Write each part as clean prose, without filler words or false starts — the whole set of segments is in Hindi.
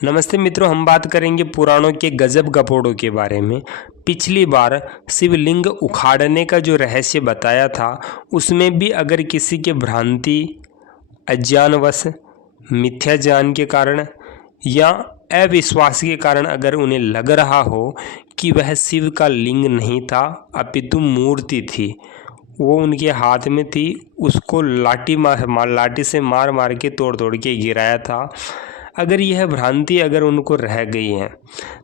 नमस्ते मित्रों, हम बात करेंगे पुराणों के गजब गपोड़ों के बारे में। पिछली बार शिवलिंग उखाड़ने का जो रहस्य बताया था, उसमें भी अगर किसी के भ्रांति, अज्ञानवश, मिथ्या ज्ञान के कारण या अविश्वास के कारण अगर उन्हें लग रहा हो कि वह शिव का लिंग नहीं था अपितु मूर्ति थी, वो उनके हाथ में थी, उसको लाठी से मार मार के तोड़ के गिराया था, अगर यह भ्रांति अगर उनको रह गई है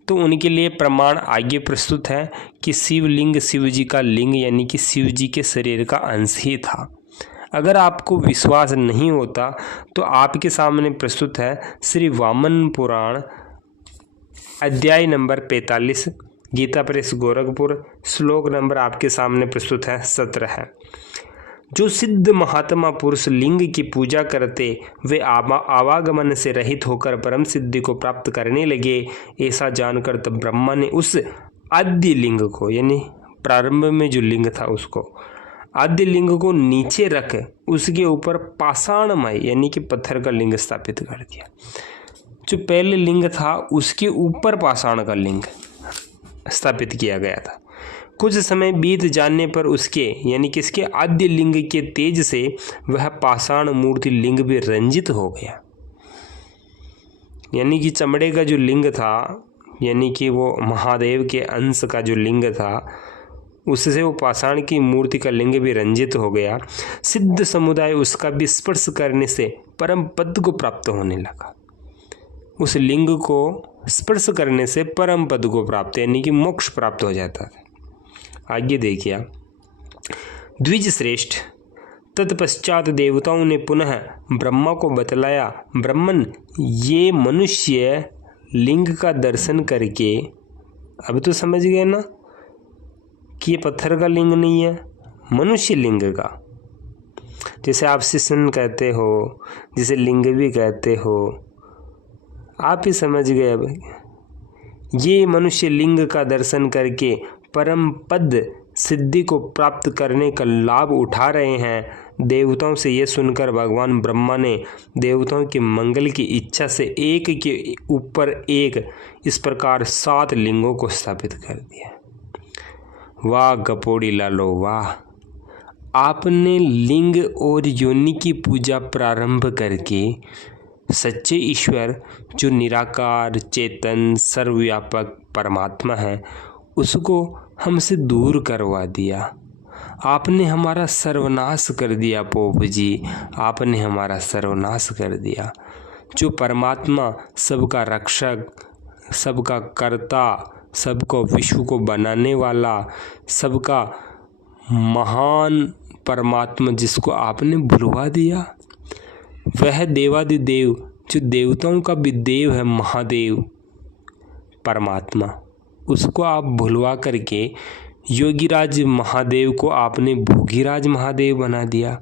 तो उनके लिए प्रमाण आगे प्रस्तुत है कि शिवलिंग शिव जी का लिंग यानी कि शिव जी के शरीर का अंश ही था। अगर आपको विश्वास नहीं होता तो आपके सामने प्रस्तुत है श्री वामन पुराण अध्याय नंबर 45, गीता प्रेस गोरखपुर, श्लोक नंबर आपके सामने प्रस्तुत है 17। जो सिद्ध महात्मा पुरुष लिंग की पूजा करते वे आवागमन से रहित होकर परम सिद्धि को प्राप्त करने लगे। ऐसा जानकर तब ब्रह्मा ने उस आद्य लिंग को, यानी प्रारंभ में जो लिंग था उसको, आद्य लिंग को नीचे रख उसके ऊपर पाषाणमय यानी कि पत्थर का लिंग स्थापित कर दिया। जो पहले लिंग था उसके ऊपर पाषाण का लिंग स्थापित किया गया था। कुछ समय बीत जाने पर उसके यानी कि इसके आद्य लिंग के तेज से वह पाषाण मूर्ति लिंग भी रंजित हो गया। यानी कि चमड़े का जो लिंग था, यानी कि वो महादेव के अंश का जो लिंग था, उससे वो पाषाण की मूर्ति का लिंग भी रंजित हो गया। सिद्ध समुदाय उसका भी स्पर्श करने से परम पद को प्राप्त होने लगा। उस लिंग को स्पर्श करने से परम पद को प्राप्त यानी कि मोक्ष प्राप्त हो जाता था। आगे देखिए, द्विज श्रेष्ठ तत्पश्चात देवताओं ने पुनः ब्रह्मा को बतलाया, ब्रह्मन ये मनुष्य लिंग का दर्शन करके, अब तो समझ गए ना कि ये पत्थर का लिंग नहीं है, मनुष्य लिंग का, जैसे आप शिशन कहते हो, जिसे लिंग भी कहते हो, आप ही समझ गए। अब ये मनुष्य लिंग का दर्शन करके परम पद सिद्धि को प्राप्त करने का लाभ उठा रहे हैं। देवताओं से यह सुनकर भगवान ब्रह्मा ने देवताओं के मंगल की इच्छा से एक के ऊपर एक इस प्रकार 7 लिंगों को स्थापित कर दिया। वाह गपोड़ी लालो वाह, आपने लिंग और योनि की पूजा प्रारंभ करके सच्चे ईश्वर जो निराकार चेतन सर्वव्यापक परमात्मा है उसको हमसे दूर करवा दिया। आपने हमारा सर्वनाश कर दिया पोप जी, आपने हमारा सर्वनाश कर दिया। जो परमात्मा सबका रक्षक, सबका कर्ता, सबको विश्व को बनाने वाला, सबका महान परमात्मा जिसको आपने भुलवा दिया, वह देवादिदेव जो देवताओं का भी देव है, महादेव परमात्मा, उसको आप भुलवा करके योगीराज महादेव को आपने भोगीराज महादेव बना दिया।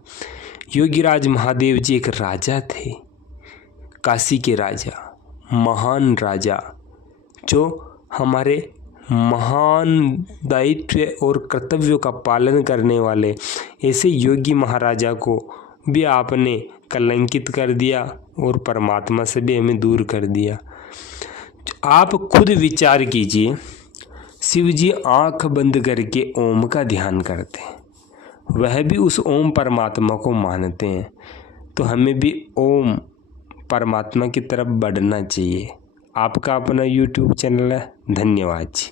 योगीराज महादेव जी एक राजा थे, काशी के राजा, महान राजा, जो हमारे महान दायित्व और कर्तव्यों का पालन करने वाले ऐसे योगी महाराजा को भी आपने कलंकित कर दिया और परमात्मा से भी हमें दूर कर दिया। आप खुद विचार कीजिए, शिव जी आँख बंद करके ओम का ध्यान करते हैं, वह भी उस ओम परमात्मा को मानते हैं, तो हमें भी ओम परमात्मा की तरफ बढ़ना चाहिए। आपका अपना YouTube चैनल है। धन्यवाद जी।